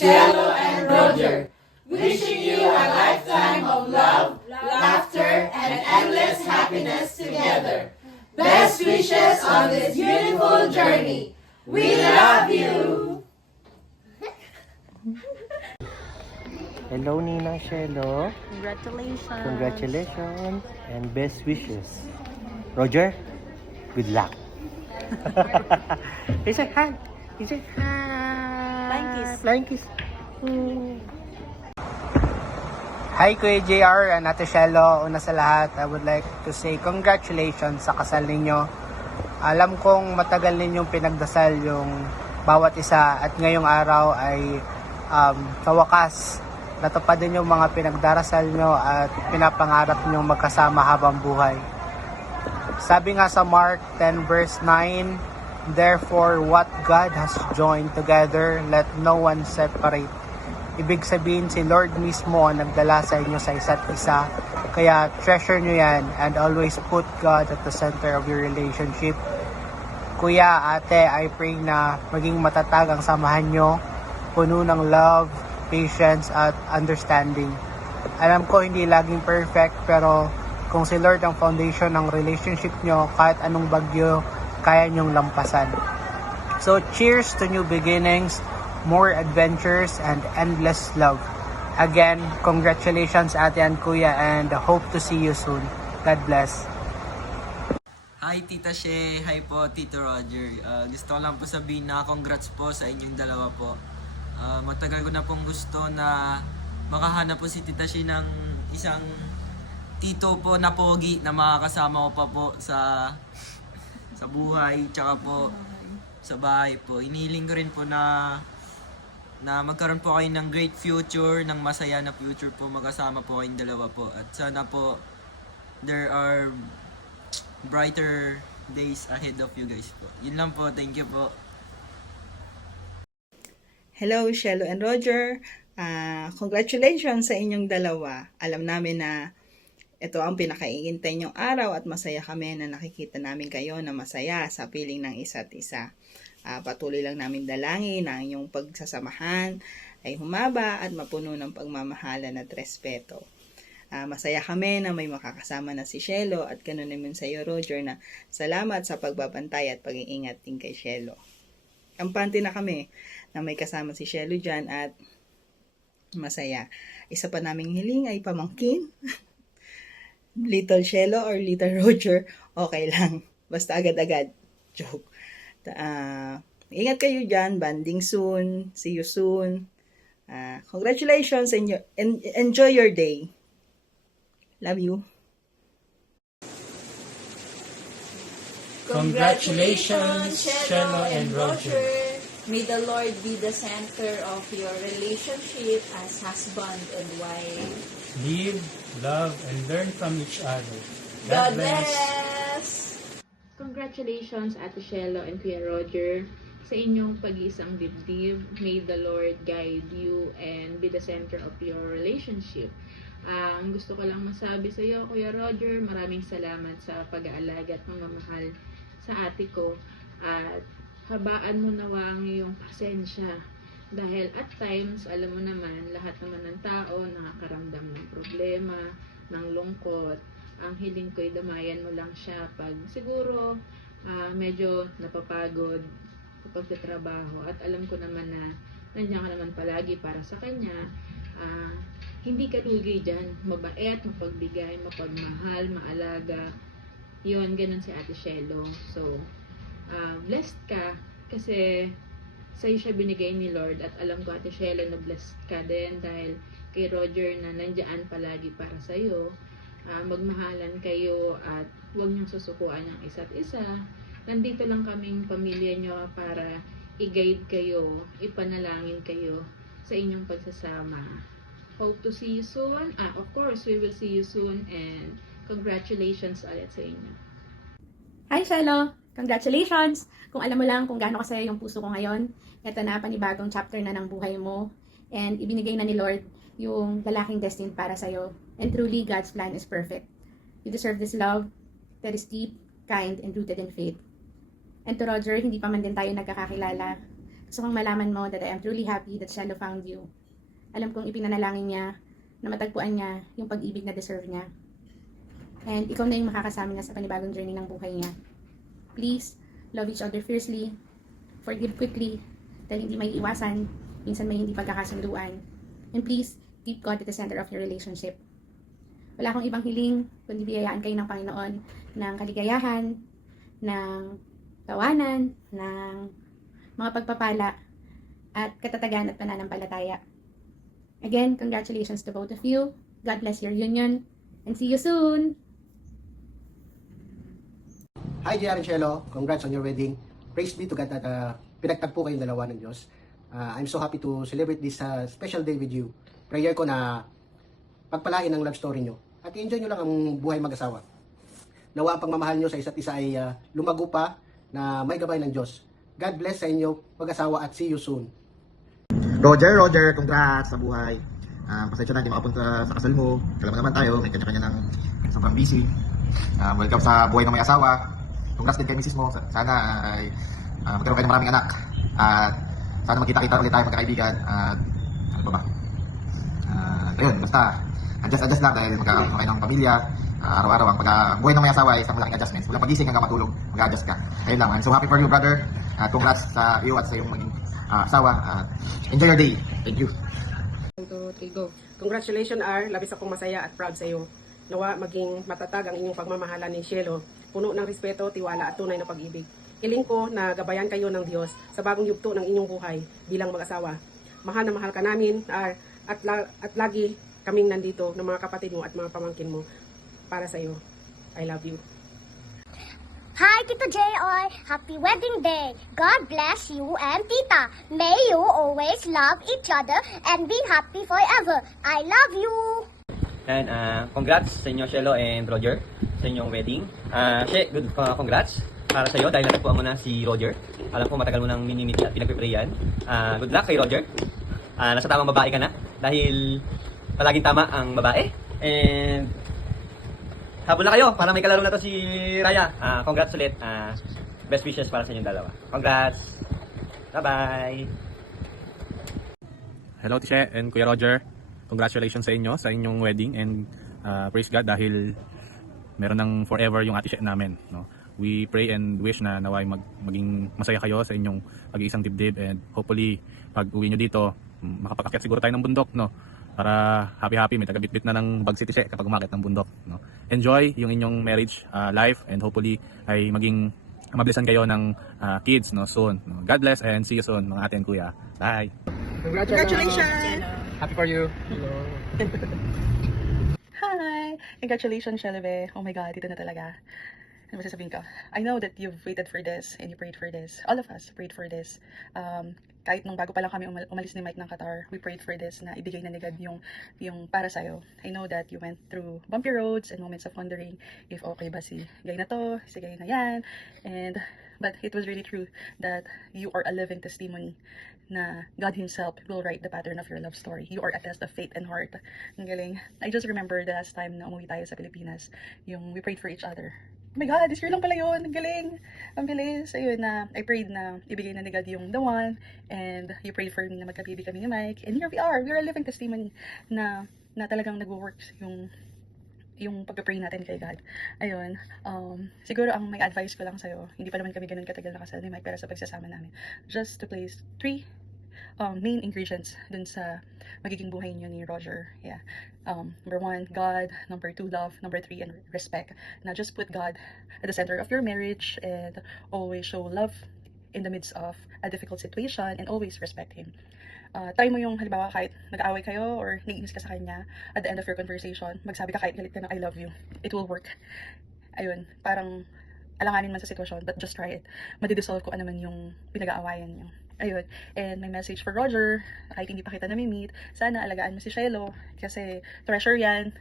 Shelo and Roger, wishing you a lifetime of love, laughter, and endless happiness together. Best wishes on this beautiful journey. We love you! Hello, Ninang Shelo. Congratulations. Congratulations and best wishes. Roger, good luck. It's a hand. It's a hand. Flying kiss. Flying kiss. Hi, Kuya JR and Ate Shelo. Una sa lahat, I would like to say congratulations sa kasal ninyo. Alam kong matagal ninyong pinagdasal yung bawat isa at ngayong araw ay sa wakas natupad din yung mga pinagdarasal nyo at pinapangarap nyo magkasama habang buhay. Sabi nga sa Mark 10 verse 9, therefore what God has joined together, let no one separate. Ibig sabihin si Lord mismo ang nagdala sa inyo sa isa't isa. Kaya treasure nyo yan and always put God at the center of your relationship. Kuya, ate, I pray na maging matatag ang samahan nyo, puno ng love, patience at understanding. Alam ko hindi laging perfect pero kung si Lord ang foundation ng relationship nyo, kahit anong bagyo, kaya nyong lampasan. So cheers to new beginnings, more adventures and endless love. Again, congratulations ate and kuya and hope to see you soon. God bless. Hi Tita Shea, hi po Tito Roger. Gusto ko lang po sabihin na congrats po sa inyong dalawa po. Matagal ko na pong gusto na makahanap po si Tita Shea ng isang tito po na pogi na makakasama ko pa po sa buhay tsaka po sa bahay po. Inihiling ko rin po na magkaroon po kayo ng great future, ng masaya na future po, magkasama po kayong dalawa po. At sana po there are brighter days ahead of you guys po. Yun lang po, thank you po. Hello, Shelo and Roger. Congratulations sa inyong dalawa. Alam namin na ito ang pinakaiintay niyong araw at masaya kami na nakikita namin kayo na masaya sa piling ng isa't isa. Patuloy lang namin dalangin na inyong pagsasamahan ay humaba at mapuno ng pagmamahalan at respeto. Masaya kami na may makakasama na si Shelo at ganoon naman sa iyo, Roger, na salamat sa pagbabantay at pag-iingat din kay Shelo. Kampante na kami na may kasama si Shelo dyan at masaya. Isa pa naming hiling ay pamangkin. Little Shelo or Little Roger, okay lang. Basta agad-agad. Joke. Ingat kayo dyan. Banding soon. See you soon. Congratulations and enjoy your day. Love you. Congratulations, Shelo and Roger. May the Lord be the center of your relationship as husband and wife. Live, love, and learn from each other. God bless! Congratulations, Ate Shelo and Kuya Roger, sa inyong pag-iisang dibdib. May the Lord guide you and be the center of your relationship. Ang gusto ko lang masabi sa iyo, Kuya Roger, maraming salamat sa pag-aalaga at pagmamahal sa ate ko. At habaan mo nawa ang iyong pasensya. Dahil at times, alam mo naman, lahat naman ng tao nakakaramdam ng problema, ng lungkot. Ang hiling ko'y damayan mo lang siya pag siguro medyo napapagod kapag trabaho. At alam ko naman na nandiyan ka naman palagi para sa kanya. Hindi ka lugi dyan. Mabait, mapagbigay, mapagmahal, maalaga. Yun, ganun si Ate Shelo. So, blessed ka kasi sa'yo siya binigay ni Lord at alam ko Ate Shelo na blessed ka din dahil kay Roger na nandiyan palagi para sa'yo. Magmahalan kayo at huwag niyong susukuan ang isa't isa. Nandito lang kaming pamilya niyo para i-guide kayo, ipanalangin kayo sa inyong pagsasama. Hope to see you soon. Of course, we will see you soon and congratulations ulit sa inyo. Hi, Shelo! Congratulations! Kung alam mo lang kung gaano kasaya yung puso ko ngayon, eto na panibagong chapter na ng buhay mo and ibinigay na ni Lord yung lalaking destined para sa'yo. And truly, God's plan is perfect. You deserve this love that is deep, kind, and rooted in faith. And to Roger, hindi pa man din tayo nagkakakilala. Gusto kong malaman mo that I am truly happy that Shelo found you. Alam kong ipinanalangin niya na matagpuan niya yung pag-ibig na deserve niya. And ikaw na yung makakasama niya sa panibagong journey ng buhay niya. Please, love each other fiercely, forgive quickly, dahil hindi may iwasan, minsan may hindi pagkakasunduan. And please, keep God at the center of your relationship. Wala akong ibang hiling, kundi biyayaan kayo ng Panginoon ng kaligayahan, ng tawanan, ng mga pagpapala, at katatagan at pananampalataya. Again, congratulations to both of you. God bless your union, and see you soon! Hi, JR and Shelo. Congrats on your wedding. Praise be to God that pinagtagpo kayong dalawa ng Diyos. I'm so happy to celebrate this special day with you. Prayer ko na pagpalain ang love story nyo at i-enjoy nyo lang ang buhay mag-asawa. Nawa ang pagmamahal nyo sa isa't isa ay lumago pa na may gabay ng Diyos. God bless sa inyo mag-asawa at see you soon. Roger, congrats sa buhay. Pasensya na, hindi makapunta sa kasal mo. Alam naman tayo, may kanya-kanya ng sobrang busy. Welcome sa buhay ng may asawa. Congrats din kay misis mo. Sana ay magkaroon kayo ng maraming anak. At sana magkita-kita ulit tayo magkakaibigan. At ano pa ba? Ayun, basta adjust lang dahil magkakaroon kayo ng pamilya. Araw-araw ang buhay ng may asawa ay isang malaking adjustments. Mula pagising hanggang matulog, mag-adjust ka. Ayun lang, I'm so happy for you, brother. Congrats sa iyo at sa iyong maging asawa. Enjoy your day. Thank you. 1, 2, 3, go. Congratulations, R. Labis akong masaya at proud sa iyo. Nawa maging matatag ang inyong pagmamahalan ni Shelo. Puno ng respeto, tiwala at tunay na pag-ibig. Hiling ko na gabayan kayo ng Diyos sa bagong yugto ng inyong buhay bilang mag-asawa. Mahal na mahal ka namin, R. At lagi kaming nandito ng mga kapatid mo at mga pamangkin mo para sa iyo. I love you. Hi, Tito JR! Happy wedding day! God bless you and Tita. May you always love each other and be happy forever. I love you! And congrats sa inyo, Shelo and Roger, sa inyong wedding. Congrats para sa iyo dahil natagpuan mo na si Roger. Alam ko matagal mo nang minimit at pinagpiprayan. Good luck kay Roger. Nasa tamang babae ka na dahil palaging tama ang babae. And habol na kayo para may kalaro na to si Raya. Congrats ulit. Best wishes para sa inyong dalawa. Congrats. Bye-bye. Hello, Tisha and Kuya Roger. Congratulations sa inyo sa inyong wedding and praise God dahil meron ng forever yung Ate She namin. No? We pray and wish na naway maging masaya kayo sa inyong pag-iisang dibdib and hopefully pag uwi nyo dito, makapag-akyat siguro tayo ng bundok. No? Para happy-happy, may tagabitbit na ng bag si Tisha kapag umakit ng bundok. No? Enjoy yung inyong marriage life and hopefully ay maging mablisan kayo ng kids no, soon. No? God bless and see you soon mga ate and kuya. Bye! Congratulations! Happy for you. Hi! Congratulations, Shelebe. Oh my God, dito na talaga. Ano ba sasabihin ko? I know that you've waited for this and you prayed for this. All of us prayed for this. Kahit nung bago pa lang kami umalis ni Mike ng Qatar, we prayed for this na ibigay na ni God yung para sa'yo. I know that you went through bumpy roads and moments of wondering if okay ba si Gay na to, si Gay na yan. But it was really true that you are a living testimony na God Himself will write the pattern of your love story. You are a test of faith and heart. Ang galing. I just remember the last time na umuwi tayo sa Pilipinas, yung we prayed for each other. Oh my God, this year lang pala yun. Ang galing. Ang bilis. Ayun na, I prayed na ibigay na ni God yung the one, and you prayed for me na magkabibi kami ni Mike. And here we are. We're a living testimony na talagang nag-works yung pag-pray natin kay God. Ayun. Siguro ang may advice ko lang sa'yo, hindi pa naman kami ganun katagal na kasal ni Mike, pero sa pagsasama namin, just to place 3 main ingredients dun sa magiging buhay niyo ni Roger. Yeah. Number 1, God. Number 2, love. Number 3, and respect. Now, just put God at the center of your marriage and always show love in the midst of a difficult situation and always respect Him. Try mo yung halimbawa kahit nag-aaway kayo or naiinis ka sa kanya, at the end of your conversation, magsabi ka kahit galit ka na I love you. It will work. Ayun, parang alanganin man sa sitwasyon, but just try it. Madidissolve ko ano man yung pinag-aawayan niyo. Ayun, and my message for Roger, kahit hindi pa kita nami-meet, sana alagaan mo si Shelo, kasi treasure yan,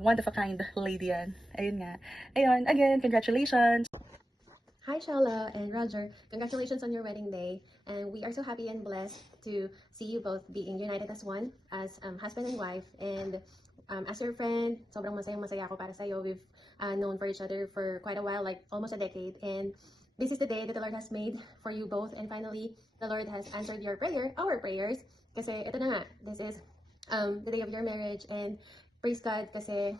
one of a kind lady yan. Ayun nga. Ayun, again, congratulations! Hi Shelo and Roger, congratulations on your wedding day, and we are so happy and blessed to see you both being united as one, as husband and wife, and as your friend, sobrang masaya ako para sa'yo. We've known for each other for quite a while, like almost a decade, and this is the day that the Lord has made for you both, and finally, the Lord has answered your prayer, our prayers. Kasi ito na nga, this is the day of your marriage, and praise God kasi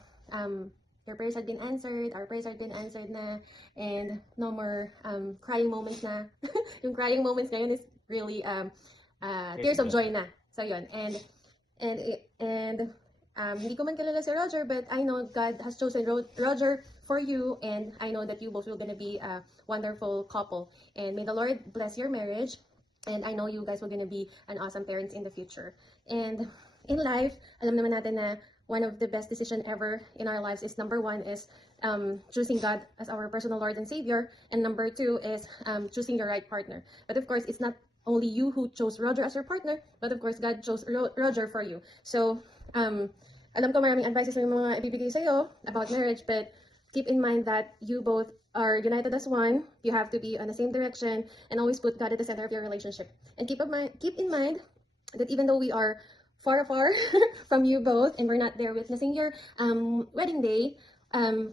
your prayers have been answered, our prayers have been answered na, and no more crying moments na. Yung crying moments ngayon is really tears of joy na. So yun, and hindi ko man kilala si Roger, but I know God has chosen Roger for you, and I know that you both will gonna be a wonderful couple. And may the Lord bless your marriage, and I know you guys will gonna be an awesome parents in the future. And in life, alam naman natin na one of the best decision ever in our lives is, number one is choosing God as our personal Lord and Savior, and number two is choosing the right partner. But of course, it's not only you who chose Roger as your partner, but of course, God chose Roger for you. So, alam ko maraming advices yung mga ibibigay sa'yo about marriage, but keep in mind that you both are united as one. You have to be on the same direction, and always put God at the center of your relationship. And keep in mind that even though we are far from you both, and we're not there witnessing your wedding day,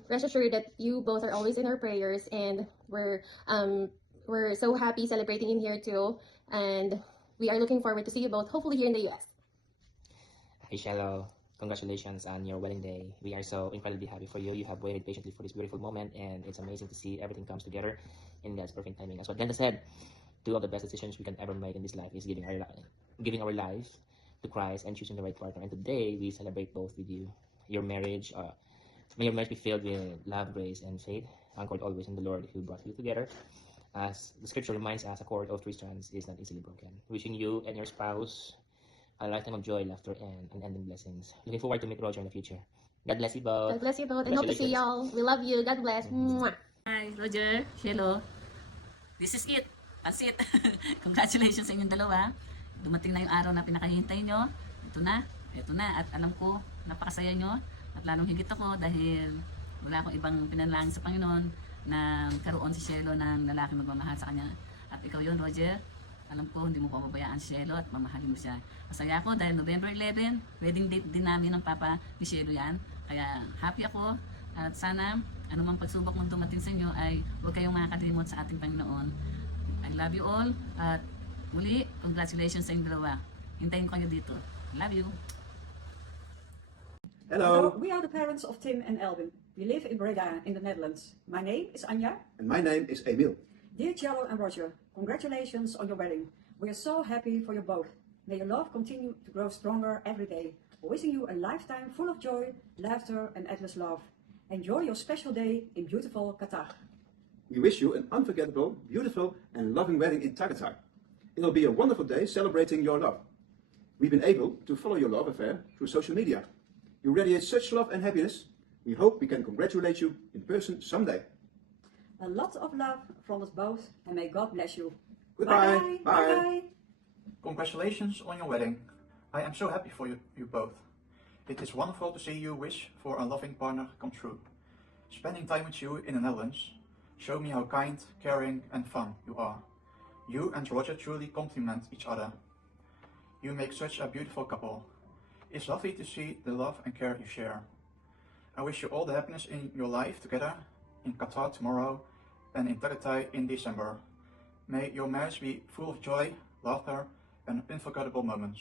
rest assured that you both are always in our prayers, and we're so happy celebrating in here too, and we are looking forward to see you both, hopefully here in the US. Hi, Shallow. Congratulations on your wedding day. We are so incredibly happy for you. You have waited patiently for this beautiful moment, and it's amazing to see everything comes together in God's perfect timing. As what Glenda said, two of the best decisions we can ever make in this life is giving our life to Christ and choosing the right partner. And today, we celebrate both with you. Your marriage, may your marriage be filled with love, grace, and faith, anchored always in the Lord who brought you together. As the scripture reminds us, a cord of three strands is not easily broken. Wishing you and your spouse a lifetime of joy, laughter, and unending blessings. Looking forward to meet Roger in the future. God bless you both. God bless you both, and hope to see y'all. We love you. God bless. Mwah. Hi, Roger. Hello. This is it. That's it. Congratulations sa inyong dalawa. Dumating na yung araw na pinakahihintay nyo. Ito na. At alam ko, napakasaya nyo. At lalong higit ako dahil wala akong ibang pinanalangin sa Panginoon na karoon si Shelo ng lalaki magmamahal sa kanya. At ikaw yon, Roger. Alam ko, hindi mo pababayaan si Shelo at mamahalin mo siya. Masaya ako dahil November 11, wedding date din namin ng papa ni Shelo yan. Kaya happy ako at sana anumang pagsubok mong dumating sa inyo ay huwag kayong makakalimot sa ating Panginoon. I love you all at muli, congratulations sa inyong dalawa. Hintayin ko kayo dito. Love you. Hello. We are the parents of Tim and Elvin. We live in Breda in the Netherlands. My name is Anja. And my name is Emil. Dear Cello and Roger, congratulations on your wedding. We are so happy for you both. May your love continue to grow stronger every day. Wishing you a lifetime full of joy, laughter, and endless love. Enjoy your special day in beautiful Qatar. We wish you an unforgettable, beautiful, and loving wedding in Qatar. It'll be a wonderful day celebrating your love. We've been able to follow your love affair through social media. You radiate such love and happiness. We hope we can congratulate you in person someday. A lot of love from us both, and may God bless you. Goodbye. Bye. Bye. Congratulations on your wedding. I am so happy for you both. It is wonderful to see you wish for a loving partner come true. Spending time with you in the Netherlands show me how kind, caring, and fun you are. You and Roger truly complement each other. You make such a beautiful couple. It's lovely to see the love and care you share. I wish you all the happiness in your life together in Qatar tomorrow and in Tagaytay in December. May your marriage be full of joy, laughter, and unforgettable moments.